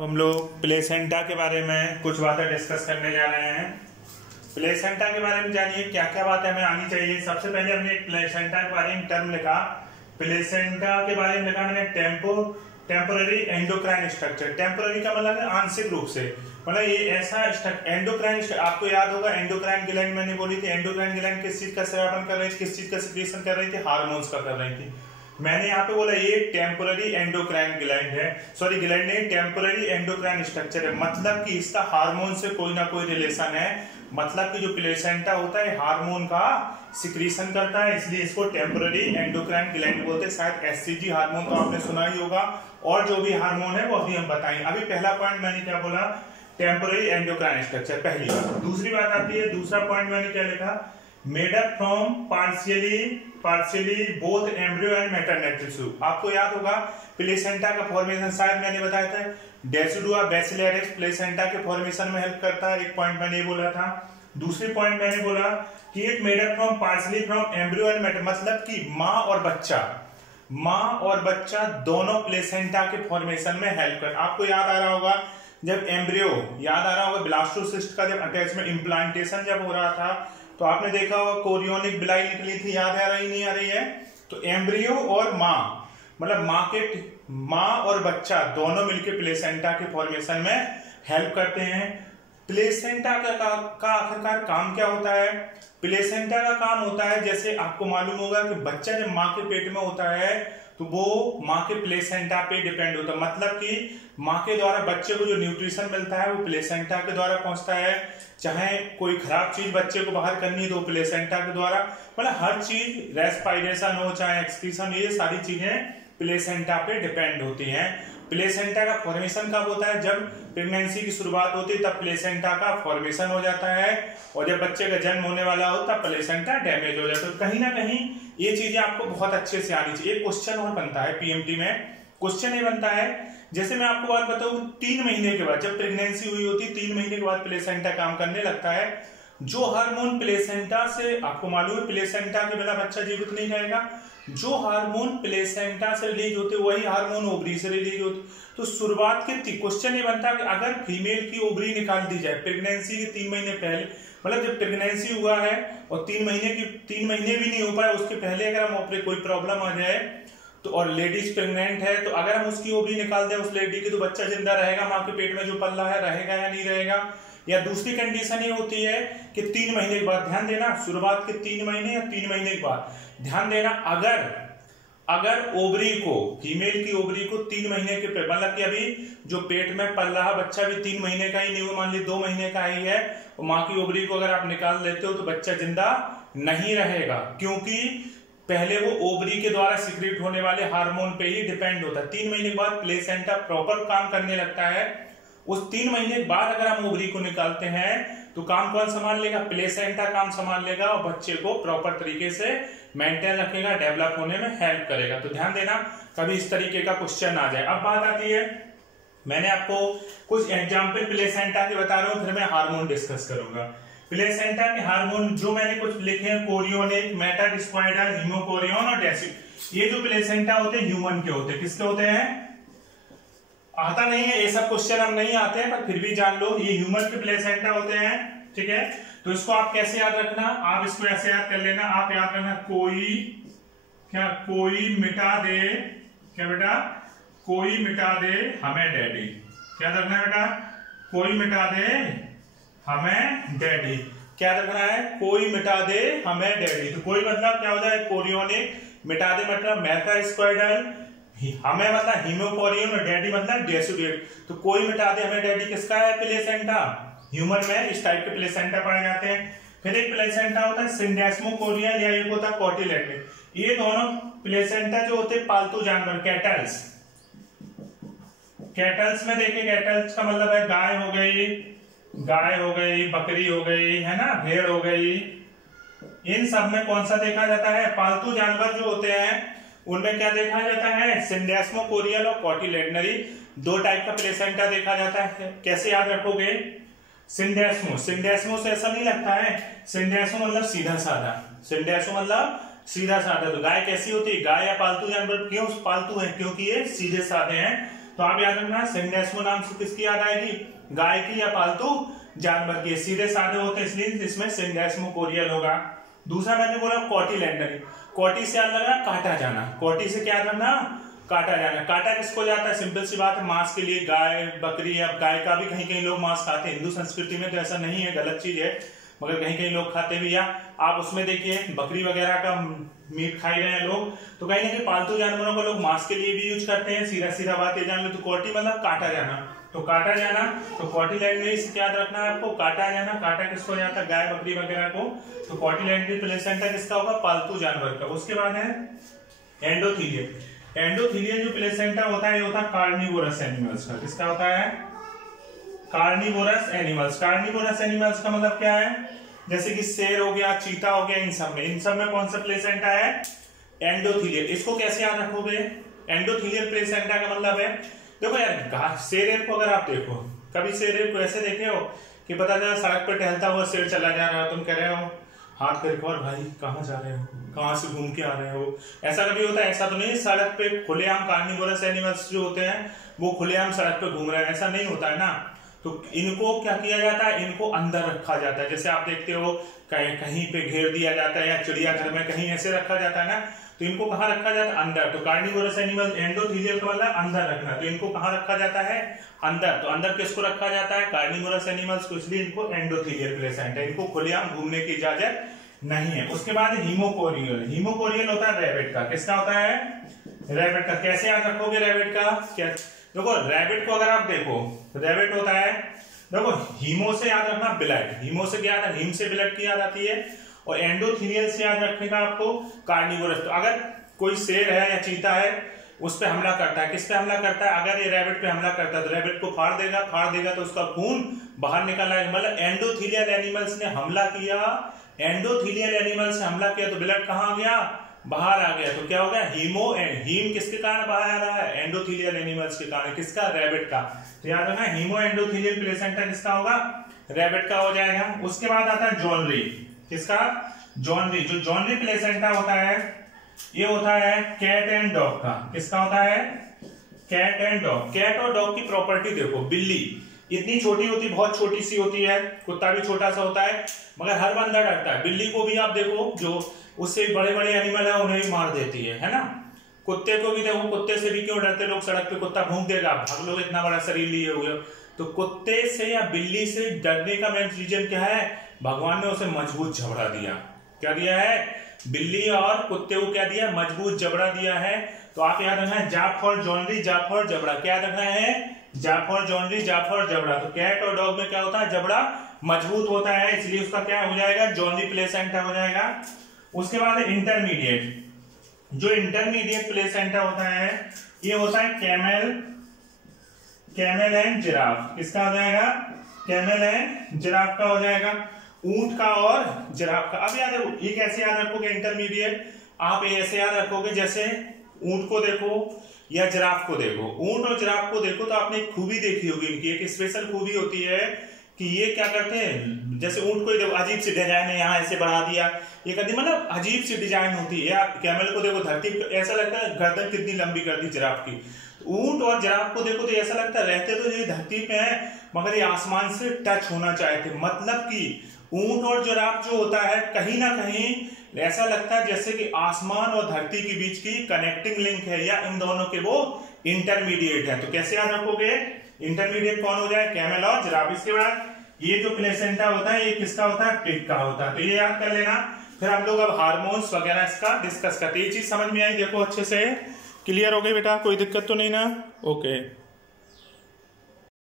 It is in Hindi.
अब हम लोग प्लेसेंटा के बारे में कुछ बातें डिस्कस करने जा रहे हैं। प्लेसेंटा के बारे में जानिए क्या क्या बातें हमें आनी चाहिए। सबसे पहले हमने प्लेसेंटा के बारे में टर्म लिखा। प्लेसेंटा के बारे में लिखा मैंने टेम्पोररी एंडोक्राइन स्ट्रक्चर। टेम्पोररी का मतलब है आंशिक रूप से, मतलब ये ऐसा एंडोक्राइन, आपको याद होगा एंडोक्राइन ग्लैंड मैंने बोली थी। एंडोक्राइन ग्लैंड किस चीज का सेवन कर रही थी, किस चीज का सिक्रीशन कर रही थी, हार्मोन्स का कर रही थी। मैंने यहाँ पे बोला ये टेम्पोररी एंडोक्राइन ग्लैंड है, सॉरी ग्लैंड नहीं, टेम्पोररी एंडोक्राइन स्ट्रक्चर है। मतलब कि इसका हार्मोन से कोई ना कोई रिलेशन है। मतलब कि जो प्लेसेंटा होता है हार्मोन का सिक्रीशन करता है, इसलिए इसको टेम्पोररी एंडोक्राइन ग्लैंड बोलते हैं। शायद एचसीजी हार्मोन तो आपने सुना ही होगा, और जो भी हार्मोन है वो अभी हम बताएंगे। अभी पहला पॉइंट मैंने क्या बोला, टेम्पोररी एंडोक्राइन स्ट्रक्चर, पहली बात। दूसरी बात आती है, दूसरा पॉइंट मैंने क्या लिखा, made up from partially both embryo and maternal tissue. आपको याद होगा प्लेसेंटा का फॉर्मेशन शायद मैंने बताया था, डेसिडुआ बैसिलरिस प्लेसेंटा के फॉर्मेशन में हेल्प करता है। एक पॉइंट मैंने बोला था। दूसरी पॉइंट मैंने बोला कि it made up from partially from embryo and matter, मतलब कि माँ और बच्चा दोनों प्लेसेंटा के फॉर्मेशन में हेल्प कर। आपको याद आ रहा होगा जब एम्ब्रियो, याद आ रहा होगा ब्लास्टोसिस्ट का जब अटैचमेंट इम्प्लांटेशन जब हो रहा था तो आपने देखा होगा कोरियोनिक बिलाई निकली थी, याद आ रही नहीं आ रही है। तो एम्ब्रियो और माँ, मतलब माँ और बच्चा दोनों मिलकर प्लेसेंटा के फॉर्मेशन में हेल्प करते हैं। प्लेसेंटा का आखिरकार काम क्या होता है? प्लेसेंटा का काम होता है, जैसे आपको मालूम होगा कि बच्चा जब माँ के पेट में होता है तो वो माँ के प्लेसेंटा पे डिपेंड होता है। मतलब कि माँ के द्वारा बच्चे को जो न्यूट्रिशन मिलता है वो प्लेसेंटा के द्वारा पहुंचता है। चाहे कोई खराब चीज बच्चे को बाहर करनी है तो प्लेसेंटा के द्वारा, मतलब हर चीज, रेस्पिरेशन हो चाहे एक्सक्रीशन, ये सारी चीजें प्लेसेंटा पे डिपेंड होती हैं। प्लेसेंटा का फॉर्मेशन कब होता है? जब प्रेगनेंसी की शुरुआत होती है तब प्लेसेंटा का फॉर्मेशन हो जाता है, और जब बच्चे का जन्म होने वाला हो तब प्लेसेंटा डैमेज हो जाता है। तो कहीं ना कहीं ये चीजें आपको बहुत अच्छे से आनी चाहिए। एक क्वेश्चन और बनता है पीएमटी में, क्वेश्चन ये बनता है, जैसे मैं आपको बात बताऊं, 3 महीने के बाद जब प्रेगनेंसी हुई होती है 3 महीने के बाद प्लेसेंटा काम करने लगता है। जो हार्मोन प्लेसेंटा से, आपको मालूम है प्लेसेंटा के बिना बच्चा जीवित नहीं रहेगा, जो हार्मोन प्लेसेंटा से रिलीज होते वही हार्मोन ओवरी से रिलीज होते। तो शुरुआत के क्वेश्चन ये बनता है कि अगर फीमेल की ओवरी निकाल दी जाए प्रेगनेंसी के 3 महीने पहले, मतलब जब प्रेगनेंसी हुआ है और 3 महीने भी नहीं हो पाए उसके पहले अगर हम कोई प्रॉब्लम आ जाए तो, और लेडीज प्रेग्नेंट है, तो अगर हम उसकी ओवरी निकाल दें उस लेडी की, तो बच्चा जिंदा रहेगा माँ के पेट में जो पल्ला है, रहेगा या नहीं रहेगा? या दूसरी कंडीशन ये होती है कि 3 महीने के बाद, ध्यान देना, शुरुआत के 3 महीने या 3 महीने के बाद, ध्यान देना, अगर ओवरी को, फीमेल की ओवरी को 3 महीने के, मतलब कि अभी जो पेट में पल रहा बच्चा भी 3 महीने का ही नहीं हुआ, मान ली 2 महीने का ही है, और माँ की ओवरी को अगर आप निकाल देते हो तो बच्चा जिंदा नहीं रहेगा, क्योंकि पहले वो ओवरी के द्वारा सिक्रेट होने वाले हार्मोन पे ही डिपेंड होता है। 3 महीने के बाद प्लेसेंटा प्रॉपर काम करने लगता है। उस 3 महीने के बाद अगर हम ओवरी को निकालते हैं तो काम कौन संभाल लेगा? प्लेसेंटा काम संभाल लेगा, और बच्चे को प्रॉपर तरीके से मेंटेन रखेगा, डेवलप होने में हेल्प करेगा। तो ध्यान देना कभी इस तरीके का क्वेश्चन आ जाए। अब बात आती है, मैंने आपको कुछ एग्जाम्पल प्लेसेंटा के बता रहा हूं, फिर मैं हार्मोन डिस्कस करूंगा। प्लेसेंटा के हार्मोन जो मैंने कुछ लिखे हैं, कोरियोनिक, मेटास्पाइडल, हीमोकोरियन और डेसिड। ये जो प्लेसेंटा होते हैं ह्यूमन के होते हैं। किसके होते हैं? आता नहीं है ये सब क्वेश्चन, हम नहीं आते हैं, पर फिर भी जान लो ये ह्यूमन के प्लेसेंटा होते हैं, ठीक है। तो इसको आप कैसे याद रखना, आप इसको ऐसे याद कर लेना, आप याद रखना कोई मिटा दे, क्या बेटा? कोई मिटा दे हमें डैडी। क्या रखना है बेटा? कोई मिटा दे हमें डैडी। क्या रखना है? कोई मिटा दे हमें डैडी। तो कोई मतलब क्या हो जाए? कोरियोनिक, मिटा दे मतलब मेटास्पाइडल, हमें मतलब हीमोकोरियन, और डैडी मतलब डेसिड। तो कोई मिटा दे हमें डैडी किसका है? प्लेसेंटा। ह्यूमन में इस टाइप के प्लेसेंटा पाए जाते हैं। फिर एक प्लेसेंटा होता है सिंडेस्मोकोरियल, या एक होता है कोटिलेडनस। ये दोनों प्लेसेंटा जो होते हैं पालतू जानवर, कैटल्स में देखिए, कैटल्स का मतलब है गाय हो गई, बकरी हो गई, है ना, भेड़ हो गई। इन सब में कौन सा देखा जाता है? पालतू जानवर जो होते हैं उनमें क्या देखा जाता है? सिंडेस्मोकोरियल और कोटिलेडनरी, 2 टाइप का प्लेसेंटा देखा जाता है। कैसे याद रखोगे? सिंडेस्मो से ऐसा नहीं लगता है, सिंडेस्मो मतलब सीधा साधा, सिंडेस्मो मतलब सीधा साधा। तो गाय कैसी होती है? गाय या पालतू जानवर क्यों पालतू है? क्योंकि ये सीधे साधे हैं। तो आप याद रखना सिंडेस्मो नाम से किसकी याद आएगी, गाय की या पालतू जानवर की। सीधे साधे होते इसलिए इसमें सिंडेस्मो कोरियल होगा। दूसरा मैंने बोला कॉटिलैंडरी, कॉटी से याद लगना काटा जाना, कॉटी से क्या करना काटा जाना। काटा किसको जाता है, सिंपल सी बात है मांस के लिए, गाय बकरी। अब गाय का भी कहीं कहीं लोग मांस खाते हैं, हिंदू संस्कृति में तो ऐसा नहीं है, गलत चीज है, मगर कहीं कहीं लोग खाते भी। या आप उसमें देखिए बकरी वगैरह का मीट खाई रहे हैं लोग, तो कहीं ना कहीं पालतू जानवरों को लोग मांस के लिए भी यूज करते हैं। सीधा सीधा बात ये जान लो। तो कॉटी मतलब काटा जाना, तो काटा जाना, तो कॉटिलैंडरी से याद रखना है आपको, काटा जाना। काटा किसको जाता है, गाय बकरी वगैरह को। तो कॉटिलैंडरी प्लेसेंटा किसका होगा, पालतू जानवर का। उसके बाद है एंडोथीलियम। एंडोथीलियम जो प्लेसेंटा होता है ये होता है कार्निवोरस एनिमल्स का। किसका होता है, कार्निवोरस एनिमल्स। कार्निवोरस एनिमल्स का मतलब क्या है, जैसे कि शेर हो गया, चीता हो गया, इन सब में कौन सा प्लेसेंटा है, एंडोथीलियम। इसको कैसे याद रखोगे, एंडोथीलियम प्लेसेंटा का मतलब है, देखो यार शेर को अगर आप देखो, कभी शेर को ऐसे देखे हो कि पता चला सड़क पर टहलता हुआ शेर चला जा रहा है, तुम कह रहे हो हाथ करके और भाई कहाँ जा रहे हो, कहाँ से घूम के आ रहे हो, ऐसा कभी होता है? ऐसा तो नहीं सड़क पे खुलेआम कार्निवोरस एनिमल्स जो होते हैं वो खुलेआम सड़क पे घूम रहे हैं, ऐसा नहीं होता है ना। तो इनको क्या किया जाता है, इनको अंदर रखा जाता है। जैसे आप देखते हो कहीं पे घेर दिया जाता है या चिड़ियाघर में कहीं ऐसे रखा जाता है ना, तो इनको कहाँ रखा जाता है, अंदर। तो कार्निवोरस एनिमल एंडोथीलियम का मतलब अंदर रखना, तो इनको कहाँ रखा जाता है, अंदर। तो अंदर किसको रखा जाता है, कार्निवोरस एनिमल्स को, इसलिए इनको एंडोथीलियम प्लेसेंटा, इनको खुलेआम घूमने की इजाजत नहीं है। उसके बाद हीमोकोरियल। हीमोकोरियल होता है रैबिट का। किसका होता है, रैबिट का। कैसे याद रखोगे रैबिट का, क्या देखो रैबिट को अगर आप देखो, रैबिट होता है, देखो हीमो से याद रखना ब्लड, हीमो से क्या आता है, हीम से ब्लड की याद आती है, और एंडोथीलियल से याद रखेगा आपको कार्निवोरस। तो अगर कोई शेर है या चीता है उस पे हमला करता है, किस पे हमला करता है, अगर ये रैबिट पे हमला करता है तो रैबिट को फाड़ देगा तो उसका खून बाहर निकल आएगा। मतलब एंडोथीलियल एनिमल्स ने हमला किया, एंडोथीलियल एनिमल्स ने हमला किया तो ब्लड कहां गया, बाहर आ गया। तो क्या हो गया, हीम किसके कारण बाहर आ रहा है, एंडोथीलियल एनिमल्स के कारण। किसका, रैबिट का। तो याद रखना हीमो एंडोथीलियल प्लेसेंटा किसका होगा, रैबिट का हो जाएगा। उसके बाद आता है जॉनरी। किसका, जॉनरी। जो जॉनरी प्लेसेंटा होता है ये होता है कैट एंड डॉग का। किसका होता है, कैट एंड डॉग। कैट और डॉग की प्रॉपर्टी देखो, बिल्ली इतनी छोटी होती, बहुत छोटी सी होती है, कुत्ता भी छोटा सा होता है, मगर हर बंदा डरता है। बिल्ली को भी आप देखो, जो उससे बड़े बड़े एनिमल है उन्हें भी मार देती है ना। कुत्ते को भी देखो, कुत्ते से भी क्यों डरते लोग, सड़क पे कुत्ता भौंक देगा, भाग लोग, इतना बड़ा शरीर लिए हुए। तो कुत्ते से या बिल्ली से डरने का मेन रीजन क्या है, भगवान ने उसे मजबूत जबड़ा दिया। क्या दिया है, बिल्ली और कुत्ते को क्या दिया, मजबूत जबड़ा दिया है। तो आप याद रखना है जाप फॉर जॉनरी, जाप फॉर जबड़ा। क्या याद रखना है, जाप फॉर जॉनरी, जाप फॉर जबड़ा। तो कैट और डॉग में क्या होता है, जबड़ा मजबूत होता है, इसलिए उसका क्या हो जाएगा, जॉनरी प्लेसेंटा हो जाएगा। उसके बाद इंटरमीडिएट। जो इंटरमीडिएट प्लेसेंटा होता है ये होता है कैमल एंड जिराफ। किसका हो जाएगा, कैमल एंड जिराफ का हो जाएगा, ऊंट का और जिराफ का। अब याद है ये कैसे याद रखोगे इंटरमीडिएट, आप ऐसे याद रखोगे जैसे ऊंट को देखो या जिराफ को देखो। ऊंट और जिराफ को देखो तो आपने एक खूबी देखी होगी इनकी, एक स्पेशल खूबी होती है कि ये क्या करते हैं, जैसे ऊंट को देखो अजीब सी डिजाइन है, यहाँ ऐसे बढ़ा दिया, ये कर दी, मतलब अजीब सी डिजाइन होती है। या कैमल को देखो, धरती ऐसा लगता है गर्दन कितनी लंबी कर दी जिराफ की। ऊंट और जिराफ को देखो तो ऐसा लगता है रहते तो ये धरती पे है मगर ये आसमान से टच होना चाहते। मतलब कि ऊंट और जिराफ जो होता है कहीं ना कहीं ऐसा लगता है जैसे कि आसमान और धरती के बीच की कनेक्टिंग लिंक है, या इन दोनों के वो इंटरमीडिएट है। तो कैसे याद रखोगे, इंटरमीडिएट कौन हो जाए, कैमल और जिराफ। इसके बाद ये जो प्लेसेंटा होता है ये किसका होता है, पिग का होता है। तो ये याद कर लेना। फिर हम लोग अब हार्मोन्स वगैरह इसका डिस्कस करते हैं। ये चीज समझ में आई, देखो अच्छे से क्लियर हो गई बेटा, कोई दिक्कत तो नहीं ना, ओके।